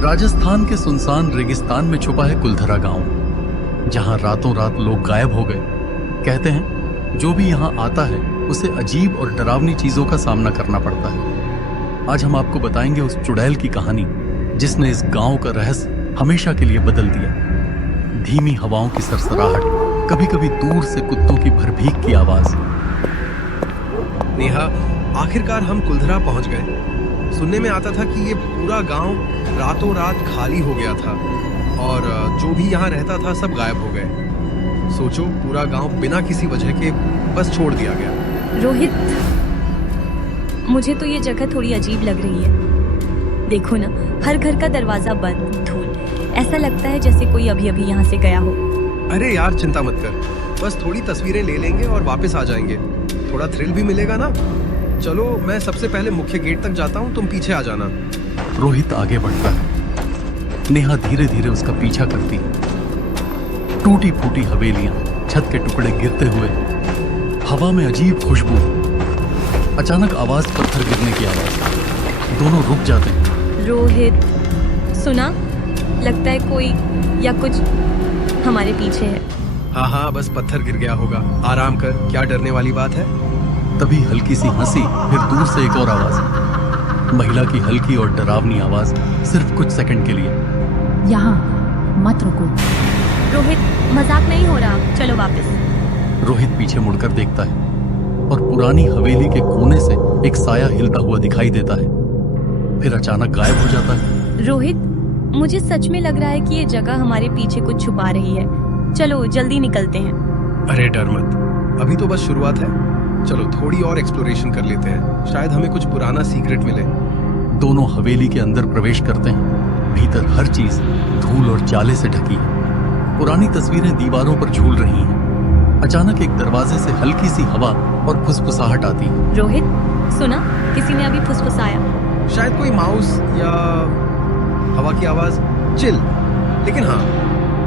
राजस्थान के सुनसान रेगिस्तान में छुपा है कुलधरा गांव, जहां रातों रात लोग गायब हो गए। कहते हैं जो भी यहां आता है उसे अजीब और डरावनी चीजों का सामना करना पड़ता है। आज हम आपको बताएंगे उस चुड़ैल की कहानी जिसने इस गांव का रहस्य हमेशा के लिए बदल दिया। धीमी हवाओं की सरसराहट, कभी कभी दूर से कुत्तों की भरभीक की आवाज। नेहा, आखिरकार हम कुलधरा पहुंच गए। सुनने में आता था कि ये पूरा गांव रातों रात खाली हो गया था और जो भी यहाँ रहता था सब गायब हो गए। सोचो, पूरा गांव बिना किसी वजह के बस छोड़ दिया गया। रोहित, मुझे तो ये जगह थोड़ी अजीब लग रही है। देखो ना, हर घर का दरवाजा बंद, धूल। ऐसा लगता है जैसे कोई अभी अभी यहाँ से गया हो। अरे यार, चिंता मत कर, बस थोड़ी तस्वीरें ले लेंगे और वापस आ जाएंगे। थोड़ा थ्रिल भी मिलेगा ना। चलो, मैं सबसे पहले मुख्य गेट तक जाता हूँ, तुम पीछे आ जाना। रोहित आगे बढ़ता है, नेहा धीरे धीरे उसका पीछा करती है। टूटी फूटी हवेलियां, छत के टुकड़े गिरते हुए, हवा में अजीब खुशबू। अचानक आवाज, पत्थर गिरने की आवाज। दोनों रुक जाते हैं। रोहित, सुना? लगता है कोई या कुछ हमारे पीछे है। हाँ, बस पत्थर गिर गया होगा। आराम कर, क्या डरने वाली बात है। तभी हल्की सी हंसी, फिर दूर से एक और आवाज। महिला की हल्की और डरावनी आवाज, सिर्फ कुछ सेकंड के लिए। यहाँ मत रुको। रोहित, मजाक नहीं हो रहा, चलो वापस। रोहित पीछे मुड़कर देखता है और पुरानी हवेली के कोने से एक साया हिलता हुआ दिखाई देता है, फिर अचानक गायब हो जाता है। रोहित, मुझे सच में लग रहा है कि ये जगह हमारे पीछे कुछ छुपा रही है। चलो जल्दी निकलते हैं। अरे डर मत, अभी तो बस शुरुआत है। चलो थोड़ी और एक्सप्लोरेशन कर लेते हैं, शायद हमें कुछ पुराना सीक्रेट मिले। दोनों हवेली के अंदर प्रवेश करते हैं। भीतर हर चीज धूल और जाले से ढकी है। पुरानी तस्वीरें दीवारों पर झूल रही हैं। अचानक एक दरवाजे से हल्की सी हवा और फुसफुसाहट आती है। रोहित, सुना? किसी ने अभी फुसफुसाया। शायद कोई माउस या हवा की आवाज। चिल, लेकिन हाँ,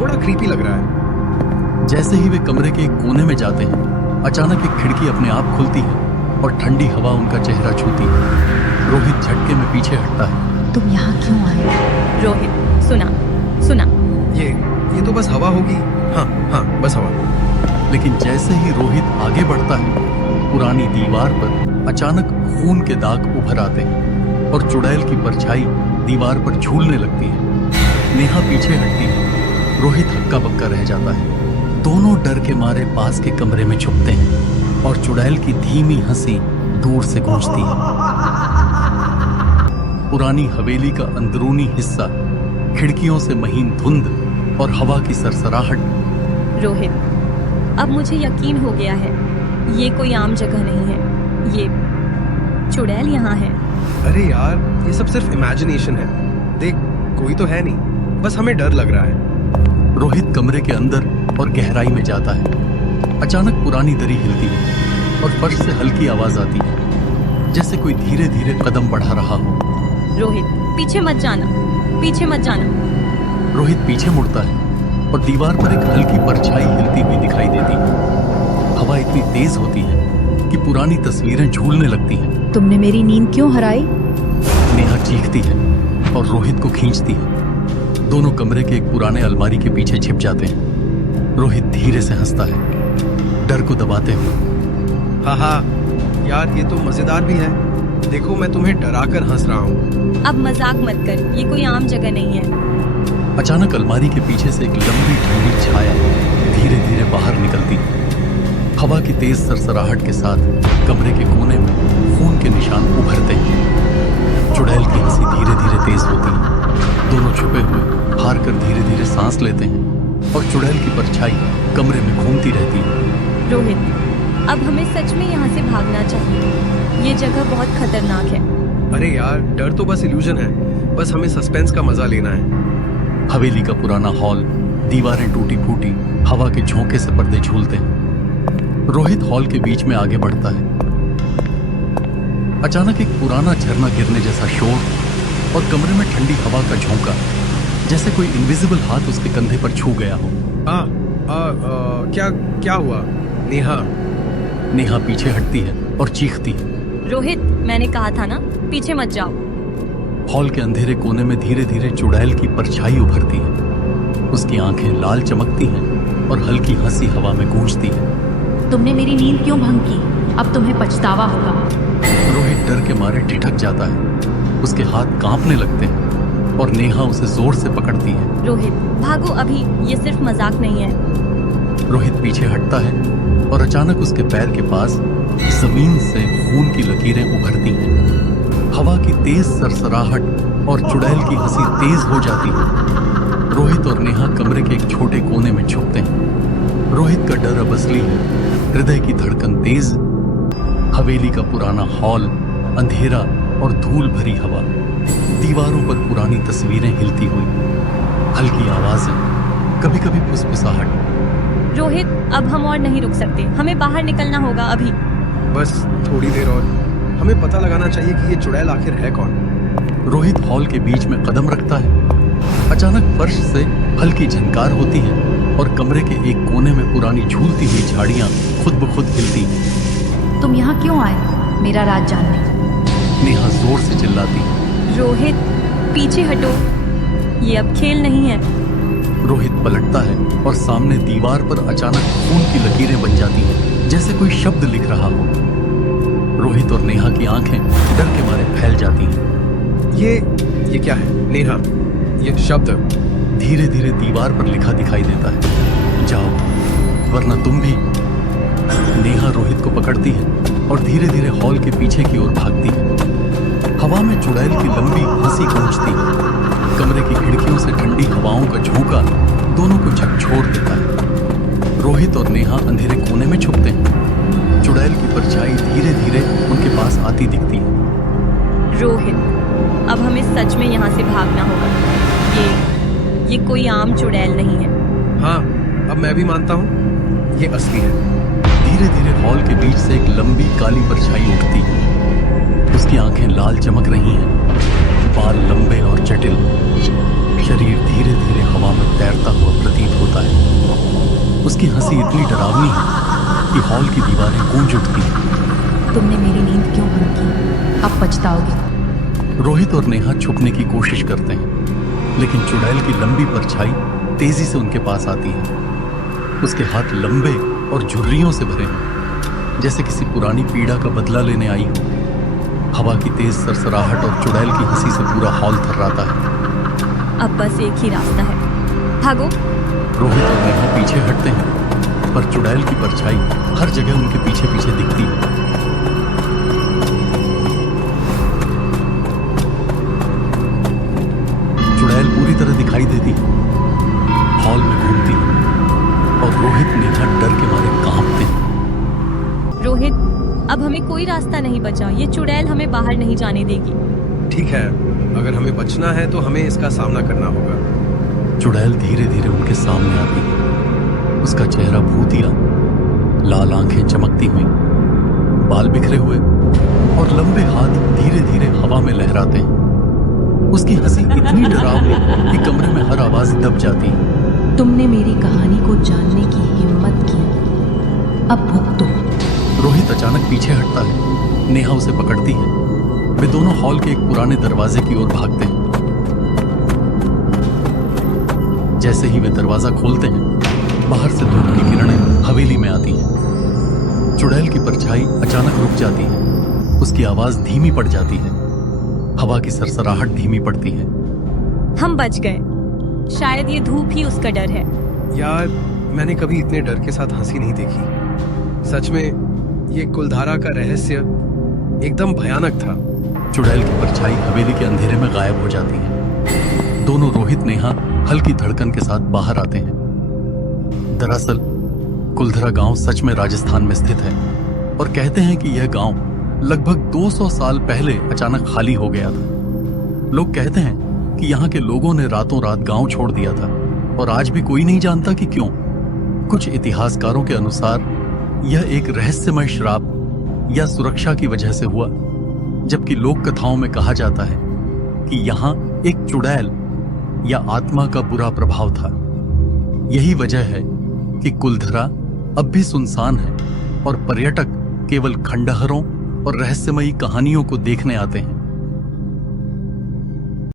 थोड़ा क्रीपी लग रहा है। जैसे ही वे कमरे के एक कोने में जाते हैं, अचानक एक खिड़की अपने आप खुलती है और ठंडी हवा उनका चेहरा छूती है। रोहित झटके में पीछे हटता है। तुम यहाँ क्यों आए? रोहित, सुना। ये तो बस हवा होगी। हाँ, बस हवा। लेकिन जैसे ही रोहित आगे बढ़ता है, पुरानी दीवार पर अचानक खून के दाग उभर आते हैं और चुड़ैल की परछाई दीवार पर झूलने लगती है। नेहा पीछे हटती है। रोहित हक्का बक्का रह जाता है। दोनों डर के मारे पास के कमरे में छुपते हैं और चुड़ैल की धीमी हंसी दूर से गूंजती है। पुरानी हवेली का अंदरूनी हिस्सा, खिड़कियों से महीन धुंध और हवा की सरसराहट। रोहित, अब मुझे यकीन हो गया है, ये कोई आम जगह नहीं है। ये चुड़ैल यहाँ है। अरे यार, ये सब सिर्फ इमेजिनेशन है। देख, कोई तो है नहीं, बस हमें डर लग रहा है। रोहित कमरे के अंदर और गहराई में जाता है। अचानक पुरानी दरी हिलती है और फर्श से हल्की आवाज आती है, जैसे कोई धीरे धीरे कदम बढ़ा रहा हो। रोहित, पीछे मत जाना। रोहित पीछे मुड़ता है और दीवार पर एक हल्की परछाई हिलती हुई दिखाई देती है। हवा इतनी तेज होती है कि पुरानी तस्वीरें झूलने लगती हैं। तुमने मेरी नींद क्यों हराई? नेहा चीखती है और रोहित को खींचती है। दोनों कमरे के एक पुराने अलमारी के पीछे छिप जाते हैं। रोहित धीरे से हंसता है, डर को दबाते हुए। हाँ, यार ये तो मजेदार भी है। देखो, मैं तुम्हें डराकर हंस रहा हूँ। अब मजाक मत कर, ये कोई आम जगह नहीं है। अचानक अलमारी के पीछे से एक लंबी ठंडी छाया धीरे धीरे बाहर निकलती है। हवा की तेज सरसराहट के साथ कमरे के कोने में खून के निशान उभरते हैं। चुड़ैल की हंसी धीरे धीरे तेज होती है। दोनों छुपे हुए हार कर धीरे धीरे सांस लेते हैं और चुड़ैल की परछाई कमरे में घूमती रहती है। रोहित, अब हमें सच में यहाँ से भागना चाहिए। ये जगह बहुत खतरनाक है। अरे यार, डर तो बस इल्यूजन है, बस हमें सस्पेंस का मजा लेना है। हवेली का पुराना हॉल, दीवारें टूटी फूटी, हवा के झोंके से पर्दे झूलते हैं। रोहित हॉल के बीच में आगे बढ़ता है। अचानक एक पुराना झरना गिरने जैसा शोर और कमरे में ठंडी हवा का झोंका, जैसे कोई इनविजिबल हाथ उसके कंधे पर छू गया हो। क्या हुआ? नेहा पीछे हटती है और चीखती है। रोहित, मैंने कहा था ना, पीछे मत जाओ। हॉल के अंधेरे कोने में धीरे धीरे चुड़ैल की परछाई उभरती है। उसकी आंखें लाल चमकती हैं और हल्की हंसी हवा में गूंजती है। तुमने मेरी नींद क्यों भंग की? अब तुम्हें पछतावा होगा। रोहित डर के मारे ठिठक जाता है। उसके हाथ कांपने लगते हैं और नेहा उसे जोर से पकड़ती है। रोहित भागो अभी, ये सिर्फ मजाक नहीं है। रोहित पीछे हटता है और अचानक उसके पैर के पास जमीन से खून की लकीरें उभरती हैं। हवा की तेज सरसराहट और चुड़ैल की हंसी तेज हो जाती है। रोहित और नेहा कमरे के एक छोटे कोने में छुपते हैं। रोहित का डर अब असली है, हृदय की धड़कन तेज, हवेली का पुराना हॉल, अंधेरा और धूल भरी हवा, दीवारों पर पुरानी तस्वीरें हिलती हुई, हल्की आवाजें, कभी कभी फुसफुसाहट। रोहित अब हम और नहीं रुक सकते, हमें बाहर निकलना होगा अभी। बस थोड़ी देर और, हमें पता लगाना चाहिए कि ये चुड़ैल आखिर है कौन। रोहित हॉल के बीच में कदम रखता है। अचानक फर्श से हल्की झनकार होती है और कमरे के एक कोने में पुरानी झूलती हुई झाड़ियां खुद ब खुद हिलती हैं। तुम यहाँ क्यों आए मेरा राज जानने? नेहा जोर से चिल्लाती है। रोहित पीछे हटो, ये अब खेल नहीं है। रोहित पलटता है और सामने दीवार पर अचानक खून की लकीरें बन जाती हैं, जैसे कोई शब्द लिख रहा हो। रोहित और नेहा की आंखें डर के मारे फैल जाती हैं। ये क्या है नेहा? ये शब्द धीरे धीरे दीवार पर लिखा दिखाई देता है, जाओ वरना तुम भी। नेहा रोहित को पकड़ती है और धीरे धीरे हॉल के पीछे की ओर भागती है। हवा में चुड़ैल की लंबी हंसी गूंजती है। कमरे की खिड़कियों से ठंडी हवाओं का झोंका दोनों को झकझोर देता है। रोहित और नेहा अंधेरे कोने में छुपते हैं। चुड़ैल की परछाई धीरे धीरे उनके पास आती दिखती है। रोहित अब हमें सच में यहाँ से भागना होगा। ये कोई आम चुड़ैल नहीं है। हाँ, अब मैं भी मानता हूँ ये असली है। धीरे धीरे हॉल के बीच से एक लंबी काली परछाई उठती है। उसकी आंखें लाल चमक रही हैं, बाल लंबे और जटिल, शरीर धीरे धीरे हवा में तैरता हुआ प्रतीत होता है। उसकी हंसी इतनी डरावनी है कि हॉल की दीवारें गूंज उठती हैं। तुमने मेरी नींद क्यों भंग की? अब पछताओगे। रोहित और नेहा छुपने की कोशिश करते हैं, लेकिन चुड़ैल की लंबी परछाई तेजी से उनके पास आती है। उसके हाथ लंबे और झुर्रियों से भरे हैं, जैसे किसी पुरानी पीड़ा का बदला लेने आई हो। हवा की तेज सरसराहट और चुड़ैल की हंसी से पूरा हॉल थर्राता है। अब बस एक ही रास्ता है, भागो। रोहित और नेहा पीछे हटते हैं, पर चुड़ैल की परछाई हर जगह उनके पीछे पीछे दिखती है। चुड़ैल पूरी तरह दिखाई देती है, हॉल में घूमती है और रोहित नेहा डर के मारे कांपते हैं। रोहित अब हमें कोई रास्ता नहीं बचा, ये चुड़ैल हमें बाहर नहीं जाने देगी। ठीक है, अगर हमें बचना है तो हमें इसका सामना करना होगा। चुड़ैल धीरे धीरे उनके सामने आती है। उसका चेहरा भूतिया, लाल आंखें चमकती हुई, बाल बिखरे हुए और लंबे हाथ धीरे धीरे हवा में लहराते हैं। उसकी हंसी इतनी डरावनी कि कमरे में हर आवाज दब जाती है। तुमने मेरी कहानी को जानने की हिम्मत की, अब भुगतो। रोहित अचानक पीछे हटता है। नेहा उसे पकड़ती है। वे दोनों हॉल के एक पुराने दरवाजे की ओर भागते हैं। जैसे ही वे दरवाजा खोलते हैं, बाहर से धूप की किरणें हवेली में आती हैं। चुड़ैल की परछाई अचानक रुक जाती है। उसकी आवाज धीमी पड़ जाती है। हवा की सरसराहट धीमी पड़ती है। हम बच गए। शायद ये धूप ही उसका डर है। यार, मैंने कभी इतने डर के साथ हंसी नहीं देखी। सच में ये कुलधारा का रहस्य एकदम भयानक था। चुड़ैल की परछाई हवेली के अंधेरे में गायब हो जाती है। दोनों रोहित नेहा हल्की धड़कन के साथ बाहर आते हैं। दरअसल कुलधरा गांव सच में राजस्थान में स्थित है और कहते हैं कि यह गांव लगभग 200 साल पहले अचानक खाली हो गया था। लोग कहते हैं कि यहाँ के लोगों ने रातों रात गांव छोड़ दिया था और आज भी कोई नहीं जानता कि क्यों। कुछ इतिहासकारों के अनुसार यह एक रहस्यमय श्राप या सुरक्षा की वजह से हुआ, जबकि लोक कथाओं में कहा जाता है कि यहाँ एक चुड़ैल या आत्मा का बुरा प्रभाव था। यही वजह है कि कुलधरा अब भी सुनसान है और पर्यटक केवल खंडहरों और रहस्यमयी कहानियों को देखने आते हैं।